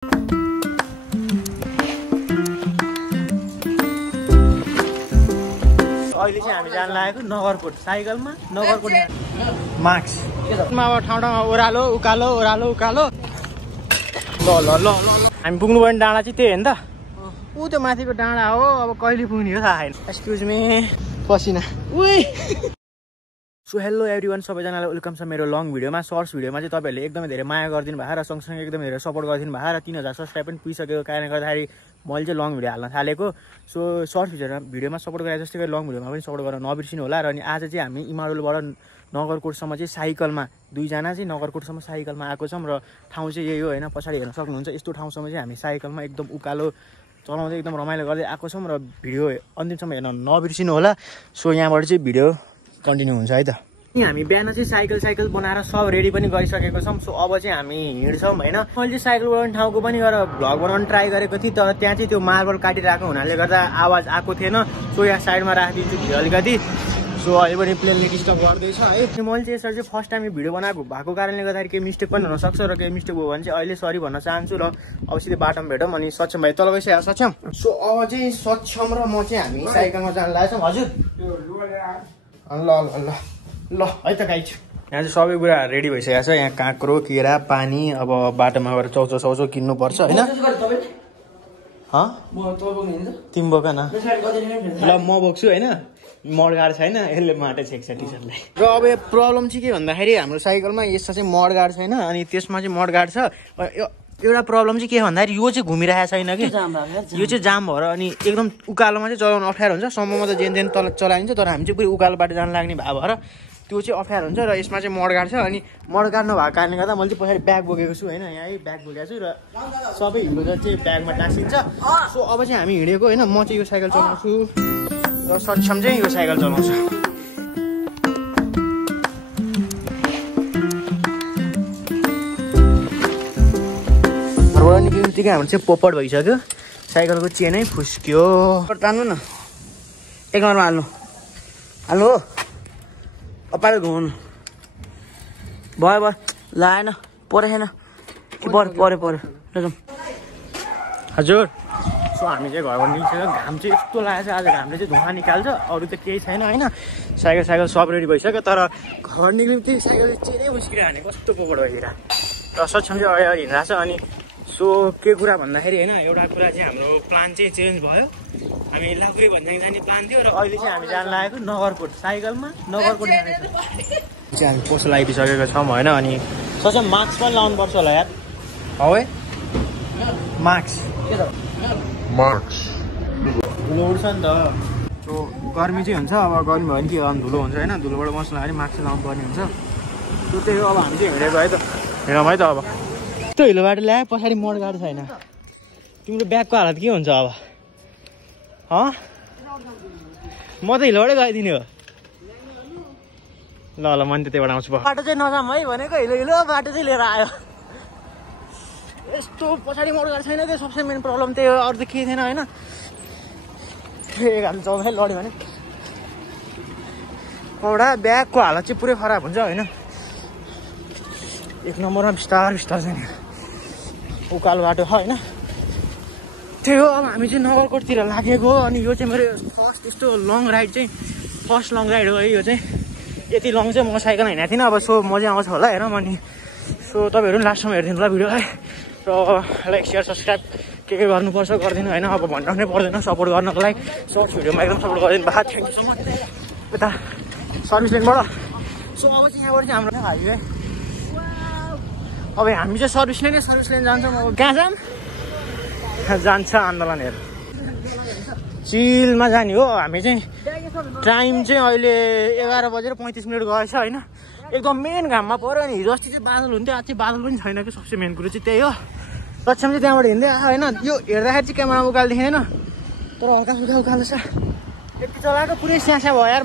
अहिले चाहिँ हामी जान लागेको नगरकोट साइकलमा नगरकोट मार्क्स अब ठाउँ ठाउँमा ओह्रालो उकालो ओह्रालो उकालो ल ल ल ल हामी पुग्नुपर्ने डाँडा चाहिँ त्यही हो नि त ऊ त्यो माथिको डाँडा हो अब कहिले पुग्ने हो थाहा छैन एक्सक्युज मी पसिना सो हेलो एभ्रिवान सबैजनालाई वेलकम छ मेरो लङ भिडियोमा सर्ट्स भिडियोमा चाहिँ तपाईँहरूले एकदमै धेरै माया गरिदिनु भएको र सँगसँगै एकदमै धेरै सपोर्ट गरिदिनु भएको र 3000 सब्सक्राइब पनि पुगिसकेको कारणले गर्दाखेरि मैले चाहिँ लङ भिडियो हाल्न थालेको सो सर्ट्स भिडियोमा सपोर्ट गरे जस्तै गरी लङ भिडियोमा पनि सपोर्ट गर्न नबिर्सिनु होला र अनि आज चाहिँ हामी इमाडोलबाट नगरकोटसम्म चाहिँ साइकलमा दुईजना चाहिँ नगरकोटसम्म साइकलमा आएको छौँ र ठाउँ चाहिँ यही हो होइन पछाडि हेर्न सक्नुहुन्छ यस्तो ठाउँसम्म चाहिँ हामी साइकलमा एकदम उकालो चलाउँदै एकदम रमाइलो गर्दै आएको छौँ र भिडियो अन्तिमसम्म हेर्न नबिर्सिनु होला सो यहाँबाट चाहिँ भिडियो कन्टिन्यू हुन्छ है त हामी बिहान चाहिँ साइकल बनाएर सब रेडी पनि गरिसकेको छौँ सो अब चाहिँ हामी हिँड्छौँ होइन मैले चाहिँ साइकल बनाउने ठाउँको पनि गएर भ्लग बनाउनु ट्राई गरेको थिएँ तर त्यहाँ चाहिँ त्यो मार्बल काटिरहेको हुनाले गर्दा आवाज आएको थिएन सो यहाँ साइडमा राखिदिन्छु भिडियो अलिकति सो अहिले पनि प्लेनले डिस्टर्ब गर्दैछ है मैले चाहिँ यसरी चाहिँ फर्स्ट टाइम भिडियो बनाएको भएको कारणले गर्दाखेरि केही मिस्टेक पनि हुनसक्छ र केही मिस्टेक भयो भने चाहिँ अहिले सरी भन्न चाहन्छु र अब सिधै बाटोमा भेटौँ अनि सक्षम भाइ तल गइसक्यो सक्षम सो अब चाहिँ सक्षम र म चाहिँ हामी साइकलमा जान लागेछौँ हजुर ल ल ल ल है त गाइज यहाँ चाहिँ सबै कुरा रेडी भइसकेको छ यहाँ काँक्रो केरा पानी अब बाटोमा गएर चौचो किन्नुपर्छ होइन तिमी बोक न ल म बोक्छु होइन मडगाड छैन यसले माटो छेक्छ टी सर्टलाई र अब यो प्रब्लम चाहिँ के भन्दाखेरि हाम्रो साइकलमा यसमा चाहिँ मडगाड छैन अनि त्यसमा चाहिँ मडगाड छ एउटा प्रब्लम चाहिँ के भन्दाखेरि यो चाहिँ घुमिरहेको छैन कि यो चाहिँ जाम भएर अनि एकदम उकालोमा चाहिँ चलाउनु अप्ठ्यारो हुन्छ सम्ममा त जेन तल चलाइन्छ तर हामी चाहिँ पुरै उकालो बाटो जान लाग्ने भएर त्यो चाहिँ अप्ठ्यारो हुन्छ र यसमा चाहिँ मडगाड छ अनि मडगाड नभएको कारणले गर्दा मैले चाहिँ पछाडि ब्याग बोकेको छु होइन यहाँ ब्याग बोकेको छु र सबै हिँड्नु चाहिँ ब्यागमा टाँसिन्छ सो अब चाहिँ हामी हिँडेको होइन म चाहिँ यो साइकल चलाउँछु र सक्षम चाहिँ यो साइकल चलाउँछ घरबाट निक्लिनु बित्तिकै हाम्रो चाहिँ पोपट भइसक्यो साइकलको चेनै फुस्क्यो तान्नु न एक नम्बरमा हाल्नु हो अपार घुमाउनु भयो लाएन परेन कि पऱ्यो हजुर सो हामी चाहिँ घरबाट निस्केको घाम चाहिँ यस्तो लागेको छ आज घामले चाहिँ धुवा निकाल्छ अरू त केही छैन होइन साइकल सब रेडी भइसक्यो तर घर निक्लिनु त्यही साइकल चेरै फुस्किएर हाने कस्तो पोपट भइदिएर र सक्षम चाहिँ अगाडि हिँडिरहेको छ अनि सो के कुरा भन्दाखेरि होइन एउटा कुरा चाहिँ हाम्रो प्लान चाहिँ चेन्ज भयो हामी लाउरी भन्दा जाने प्लान थियो र अहिले चाहिँ हामी जान लागेको नगरकोट साइकलमा नगरकोट जाने चाहिँ हामी पसल आइदिइसकेको छौँ होइन अनि सबै मास्क पनि लाउनु पर्छ होला यार हौ है मास्क धुलो उड्छ नि त सो गर्मी चाहिँ हुन्छ अब गर्मी भयो भने के धुलो हुन्छ होइन धुलोबाट बस्नु लाग्यो मास्क लाउनु पर्ने हुन्छ त्यो त्यही हो अब हामी चाहिँ हिँडेको है त हिँडौँ है त अब त्यो हिलो बाटो ल्याए पछाडि मडगाड छैन तिम्रो ब्यागको हालत के हुन्छ अब म त हिलोबाटै गइदिने हो ल म नि त्यहीबाट आउँछु बाटो चाहिँ नजाम है भनेको हिलो बाटो चाहिँ लिएर आयो यस्तो पछाडि मडगाड छैन त्यो सबसे मेन प्रब्लम त्यही हो अरू त केही थिएन होइन एक हाल चौधै लड्यो भने एउटा ब्यागको हालत चाहिँ पुरै खराब हुन्छ होइन एक नम्बरमा बिस्तार चाहिँ उकालो बाटो छ होइन त्यही हो अब हामी चाहिँ नगरकोटतिर लागेको अनि यो चाहिँ मेरो फर्स्ट यस्तो लङ राइड चाहिँ फर्स्ट लङ राइड हो है यो चाहिँ यति लङ चाहिँ म साइकल हिँडेको थिइनँ अब सो मजा आउँछ होला हेरौँ अनि सो तपाईँहरू पनि लास्टसम्म हेरिदिनु होला भिडियोलाई र लाइक सेयर सब्सक्राइब के गर्नुपर्छ गरिदिनु होइन अब भन्नु पर्दैन सपोर्ट गर्नको लागि सर्ट्स भिडियोमा एकदम सपोर्ट गरिदिनु भएको थ्याङ्क यू सो मच यता सर्भिस लेनबाट सो अब चाहिँ यहाँबाट चाहिँ हाम्रो हाइवे अब हामी चाहिँ सर्भिस लेन जान्छौँ अब कहाँ जान्छ आन्दोलनहरू चिलमा जाने हो हामी चाहिँ टाइम चाहिँ अहिले 11:35 गएछ होइन एकदम मेन घाममा पऱ्यो अनि हिजो अस्ति चाहिँ बादल हुन्थ्यो आज चाहिँ बादल पनि छैन कि सबसे मेन कुरो चाहिँ त्यही हो लक्ष्यम चाहिँ त्यहाँबाट हिँड्दै आयो होइन यो हेर्दाखेरि चाहिँ क्यामेरामा उकालो देखेन तर हल्का सुल्का उकालो छ यति चलाएको पुरै स्यास्या भयो यार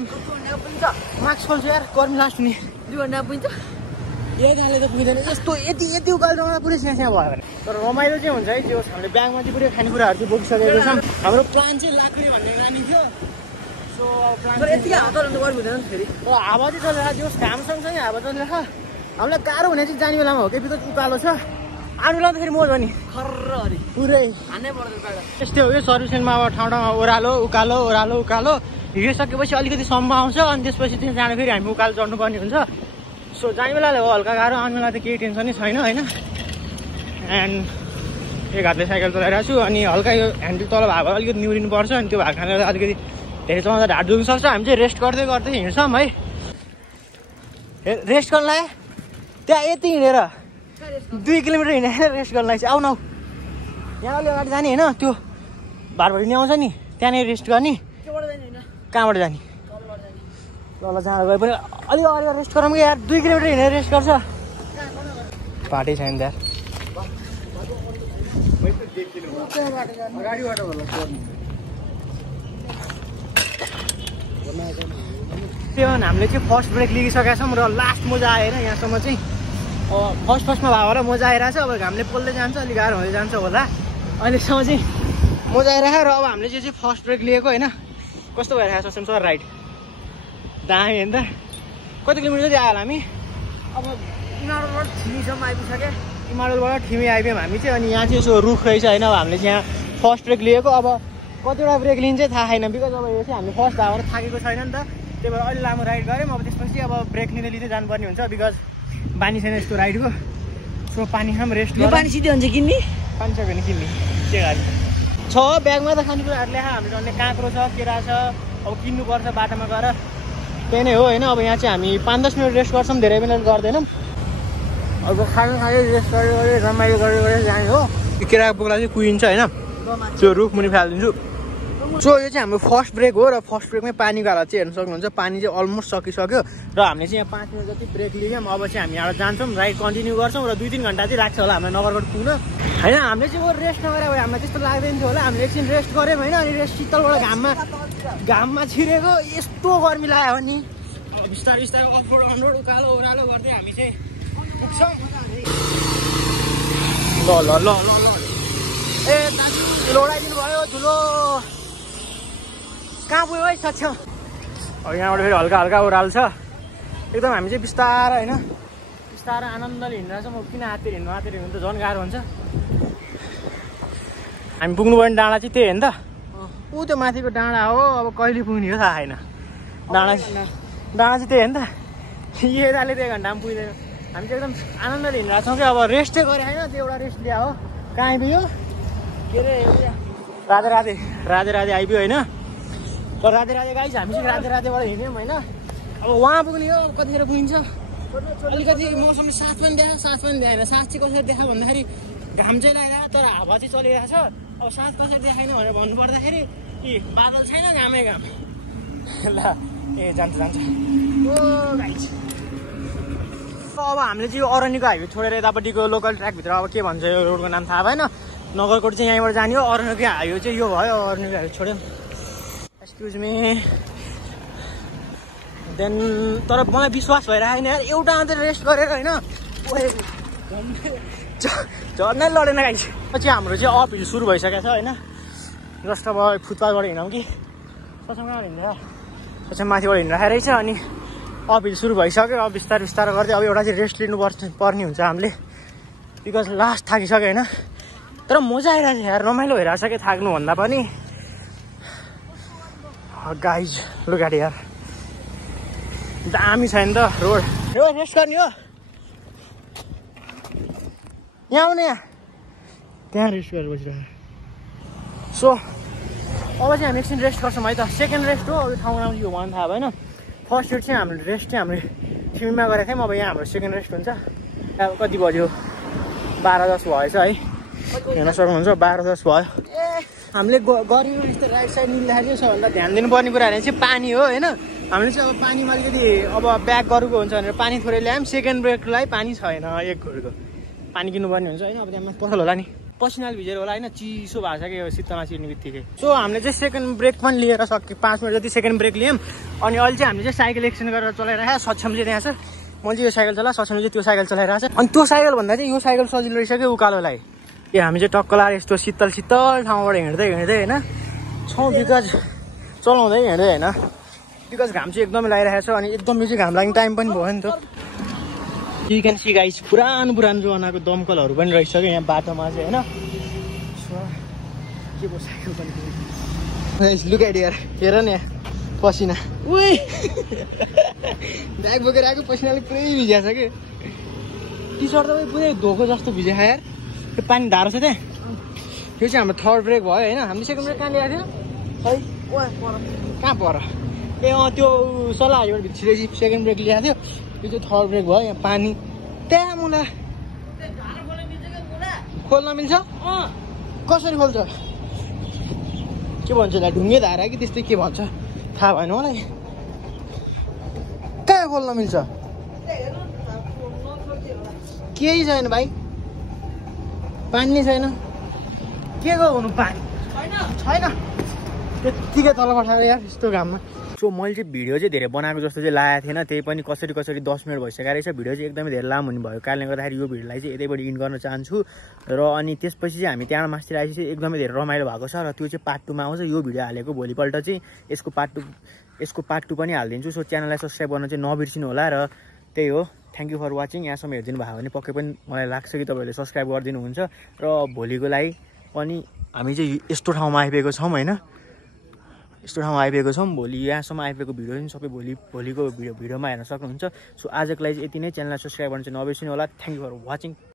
मास्क खोल्छु यार गर्मी लास्ट हुने 2 घन्टा पुग्छ यही गाले त पुग्दैन यस्तो यति उकालो जग्गामा पुरै स्यास्या भयो भने तर रमाइलो चाहिँ हुन्छ है त्यो हामीले ब्यागमा चाहिँ पुरै खानेकुराहरू चाहिँ बोकिसकेको छौँ हाम्रो प्लान चाहिँ लाक्री भन्ने जाने थियो सो प्लान यतिकै हावा चल्नु गर्नु हुँदैन फेरि हावा चाहिँ चलिरहेको त्यो घाम सँगसँगै हावा चलिरहेको हामीलाई गाह्रो हुने चाहिँ जाने बेलामा हो कि बिकज उकालो छ आर्मी लाउँदाखेरि मोज हो नि खर्रहरी पुरै हान्नै पर्दैन गाडा। त्यस्तै हो कि सर्भिसिङमा अब ठाउँ ठाउँमा ओह्रालो उकालो ओह्रालो उकालो हिँडिसकेपछि अलिकति सम्म आउँछ अनि त्यसपछि चाहिँ जाँदा फेरि हामी उकालो चढ्नुपर्ने हुन्छ। सो जाने बेलाले हो हल्का गाह्रो, आउने बेला त केही टेन्सनै छैन होइन। एन्ड एक हातले साइकल चलाइरहेको छु अनि हल्का यो ह्यान्डल तल भएको अलिकति निहुरिनु पर्छ अनि त्यो भएको कारणले अलिकति धेरै चलाउँदा ढाड दुख्न सक्छ। हामी चाहिँ रेस्ट गर्दै गर्दै हिँड्छौँ है। रेस्ट गर्नलाई त्यहाँ यति हिँडेर 2 किलोमिटर हिँडेर रेस्ट गर्नलाई चाहिँ आउनु यहाँ अलि अगाडि जाने होइन त्यो भारभरि नि आउँछ नि त्यहाँनिर रेस्ट गर्ने। कहाँबाट जाने ल जाँदा गए पनि अलिक अगाडि रेस्ट गरौँ कि यार 2 किलोमिटर हिँडेर रेस्ट गर्छ बाटै छैन त्यहाँ त्यो हामीले चाहिँ फर्स्ट ब्रेक लिइसकेका छौँ र लास्ट मोजा आएर यहाँसम्म चाहिँ फर्स्टमा भएर मोजा आइरहेको छ। अब घामले पोल्दै जान्छ अलिक गाह्रो हुँदै जान्छ होला। अहिलेसम्म चाहिँ मोजा आइरहेको र अब हामीले चाहिँ फर्स्ट ब्रेक लिएको होइन। कस्तो भइरहेको छ सर राइड दामी होइन त। कति किलोमिटर चाहिँ आयो होला हामी अब इमाडलबाट ठिमीसम्म आइपुगिसके। इमाडलबाट ठिमी आइपुग्यौँ हामी चाहिँ। अनि यहाँ चाहिँ यसो रुख रहेछ होइन। अब हामीले चाहिँ यहाँ फर्स्ट ब्रेक लिएको। अब कतिवटा ब्रेक लिन्छ थाहा छैन बिकज अब यो चाहिँ हामीले फर्स्ट भएर थाकेको छैन नि त। त्यही भएर अहिले लामो राइड गऱ्यौँ। अब त्यसपछि अब ब्रेक लिँदै जानुपर्ने हुन्छ बिकज बानी छैन यस्तो राइडको। सो पानीमा रेस्ट यो पानी सिधै हुन्छ किन्ने पानी छ भने किन्ने के गाडी छ ब्यागमा त खानेकुराहरू ल्याएको हामीले अन्य काँक्रो छ केरा छ। अब किन्नुपर्छ बाटोमा गएर त्यही नै हो होइन। अब यहाँ चाहिँ हामी 5-10 मिनट रेस्ट गर्छौँ धेरै मिनट गर्दैनौँ। अब खाँदै रेस्ट गरेर रमाइलो गरेर जाने हो। केराको बोक्रा चाहिँ कुहिन्छ होइन त्यो रुख मुनि फालिदिन्छु। सो यो चाहिँ हाम्रो फर्स्ट ब्रेक हो र फर्स्ट ब्रेकमै पानीको हालत चाहिँ हेर्न सक्नुहुन्छ। पानी चाहिँ अलमोस्ट सकिसक्यो र हामीले चाहिँ यहाँ 5 मिनट जति ब्रेक लियौँ। अब चाहिँ हामी यहाँबाट जान्छौँ राइड कन्टिन्यू गर्छौँ र 2-3 घन्टा चाहिँ लाग्छ होला हामीलाई नगरकोट पुग्न होइन। हामीले चाहिँ रेस्ट नगरे भए हामीलाई त्यस्तो लाग्दैन थियो होला। हामीले एकछिन रेस्ट गऱ्यौँ होइन। अनि रेस्ट शीतलबाट घाममा छिरेको यस्तो गर्मी लाग्यो भने अब बिस्तारै बिस्तारै अफरोड अनरोड उकालो ओह्रालो गर्दै हामी चाहिँ पुग्छौँ। ल ल ल ल ल ए लोडाइदिनु भयो ठुलो कहाँ पुग्यो है सक्षम। अब यहाँबाट फेरि हल्का हल्का ओह्रालो छ एकदम। हामी चाहिँ बिस्तारै होइन बिस्तारै आनन्दले हिँडिरहेको छौँ। किन हातेर हिँड्नु त झन् गाह्रो हुन्छ। हामी पुग्नुपर्ने डाँडा चाहिँ त्यही हो नि त। ऊ त्यो माथिको डाँडा हो। अब कहिले पुग्ने हो थाहा छैन। डाँडा चाहिँ त्यही हो नि त। यताले 2 घन्टामा पुग्दैन। हामी चाहिँ एकदम आनन्दले हिँडिरहेको छौँ कि अब रेस्टै गरे होइन। त्यो एउटा रेस्ट लिया हो। कहाँ आइपुग्यो के अरे राधे आइपुग्यो होइन। तर राधे गाइस हामी चाहिँ राधेबाट हिँड्यौँ होइन। अब वहाँ पुग्ने हो कतिखेर पुगिन्छ अलिकति मौसमले साथ पनि देखायो साथ चाहिँ कसरी देखायो भन्दाखेरि घाम चाहिँ लगाइरहेको तर हावा चाहिँ चलिरहेको छ। अब साथ कसरी देखाएन भनेर भन्नुपर्दाखेरि कि बादल छैन घामै घाम ल ए जान्छ ओ गाइस। अब हामीले चाहिँ यो अरण्यको हाइवे छोडेर यतापट्टिको लोकल ट्र्याकभित्र अब के भन्छ यो रोडको नाम थाहा भएन। नगरकोट चाहिँ यहीँबाट जाने हो। अरण्यको हाइवे चाहिँ यो भयो। अरण्यको हाइवे छोड्यौँ एक्सक्युज मी। देन तर मलाई विश्वास भइरहेको छैन यार एउटा मात्रै रेस्ट गरेर होइन झर्नै लडेन गाइस। पछि हाम्रो चाहिँ अप हिल सुरु भइसकेको छ होइन। जस्ट अब फुटपाथबाट हिँडौँ कि सक्षम कहाँबाट हिँड्छ सक्षम माथिबाट हिँडिरहेको रहेछ। अनि अप हिल सुरु भइसक्यो। अब बिस्तारै गर्दै अब एउटा चाहिँ रेस्ट लिनुपर्ने हुन्छ हामीले बिकज लास्ट थाकिसक्यो होइन। तर मजा आइरहेको छ यार रमाइलो भइरहेको छ कि थाक्नुभन्दा पनि। गाइज लुक एट यार दामी छ नि त रोड। रेस्ट गर्ने हो यहाँ आउने यहाँ त्यहाँ रेस्ट गरेर बसिरहेको। सो अब चाहिँ हामी एकछिन रेस्ट गर्छौँ है त। सेकेन्ड रेस्ट हो। यो ठाउँमा यो भन्न थाहा भएन। फर्स्ट रेस्ट चाहिँ हाम्रो रेस्ट चाहिँ हामीले ठिमीमा गरेको थियौँ। अब यहाँ हाम्रो सेकेन्ड रेस्ट हुन्छ। अब कति बज्यो 12:10 भएछ है। हेर्न सक्नुहुन्छ 12:10 भयो। हामीले गऱ्यौँ यस्तो राइट साइड निल्दाखेरि चाहिँ सबभन्दा ध्यान दिनुपर्ने कुराहरू चाहिँ पानी हो होइन। हामीले चाहिँ अब पानीमा अलिकति अब ब्याक गरेको हुन्छ भनेर पानी थोरै ल्यायौँ। सेकेन्ड ब्रेकलाई पानी छैन एक घोरको पानी किन्नुपर्ने हुन्छ होइन। अब त्यहाँ पसल होला नि पसिनाले भिजेर होला होइन। चिसो भएको छ कि यो शीतमा छिर्ने बित्तिकै। सो हामीले चाहिँ सेकेन्ड ब्रेक पनि लिएर सक्यो 5 मिनट जति सेकेन्ड ब्रेक लियौँ। अनि अहिले चाहिँ हामीले चाहिँ साइकल एक्सचेन्ज गरेर चलाइरहेको। सक्षम चाहिँ त्यहाँ छ मैले चाहिँ यो साइकल चला सक्षम चाहिँ त्यो साइकल चलाइरहेको छ। अनि त्यो साइकल भन्दा चाहिँ यो साइकल सजिलो रहेछ उकालोलाई। ए हामी चाहिँ टक्क लाएर यस्तो शीतल ठाउँबाट हिँड्दै होइन छौँ बिकज चलाउँदै हिँड्दै होइन बिकज घाम चाहिँ एकदमै लागिरहेको छ। अनि एकदम यो चाहिँ घाम लाग्ने टाइम पनि भयो नि त। यु क्यान सी गाइस पुरानो जमानाको दमकलहरू पनि रहेछ क्या यहाँ बाटोमा चाहिँ होइन के बसाएको पनि लुक एट हियर हेर न यहाँ पसिना उही ब्याग बोकेर आएको पसिनाले पुरै भिजाएको छ कि टी सर्ट त पुरै धोको जस्तो भिजाएको यार त्यो पानी धारो छ त्यहाँ त्यो चाहिँ हाम्रो थर्ड ब्रेक भयो होइन हामीले सेकेन्ड ब्रेक कहाँ ल्याएको थियो खै कहाँ पर ए त्यो सल्लाहबाट छिटै सेकेन्ड ब्रेक ल्याएको थियो यो चाहिँ थर्ड ब्रेक भयो यहाँ पानी त्यहाँ मुला खोल्न मिल्छ कसरी खोल्छ के भन्छ होला ढुङ्गे धारा कि त्यस्तै के भन्छ थाहा भएन मलाई कहाँ खोल्न मिल्छ केही छैन भाइ पानी नै छैन के गर्नु पानी छैन त्यत्तिकै तल पठाएर यार यस्तो घाममा सो मैले चाहिँ भिडियो चाहिँ धेरै बनाएको जस्तो चाहिँ लागेको थिएन त्यही पनि कसरी 10 मिनट भइसकेको रहेछ भिडियो चाहिँ एकदमै धेरै लामो हुने भयो कारणले गर्दाखेरि यो भिडियोलाई चाहिँ यतैबाट इन्ड गर्न चाहन्छु र अनि त्यसपछि चाहिँ हामी त्यहाँ मास्तिर आएपछि चाहिँ एकदमै धेरै रमाइलो भएको छ र त्यो चाहिँ पार्ट 2 मा आउँछ यो भिडियो हालेको भोलिपल्ट चाहिँ यसको पार्ट 2 पनि हालिदिन्छु सो च्यानललाई सब्सक्राइब गर्न चाहिँ नबिर्सिनु होला र त्यही हो थ्याङ्क यू फर वाचिङ यहाँसम्म हेरिदिनु भयो भने पक्कै पनि मलाई लाग्छ कि तपाईँहरूले सब्सक्राइब गरिदिनुहुन्छ र भोलिको लागि पनि हामी चाहिँ यस्तो ठाउँमा आइपुगेको छौँ होइन यस्तो ठाउँमा आइपुगेको छौँ भोलि यहाँसम्म आइपुगेको भिडियो पनि सबै भोलिको भिडियोमा हेर्न सक्नुहुन्छ सो आजको लागि चाहिँ यति नै च्यानललाई सब्सक्राइब गर्न चाहिँ नबिर्सिनु होला थ्याङ्क यू फर वाचिङ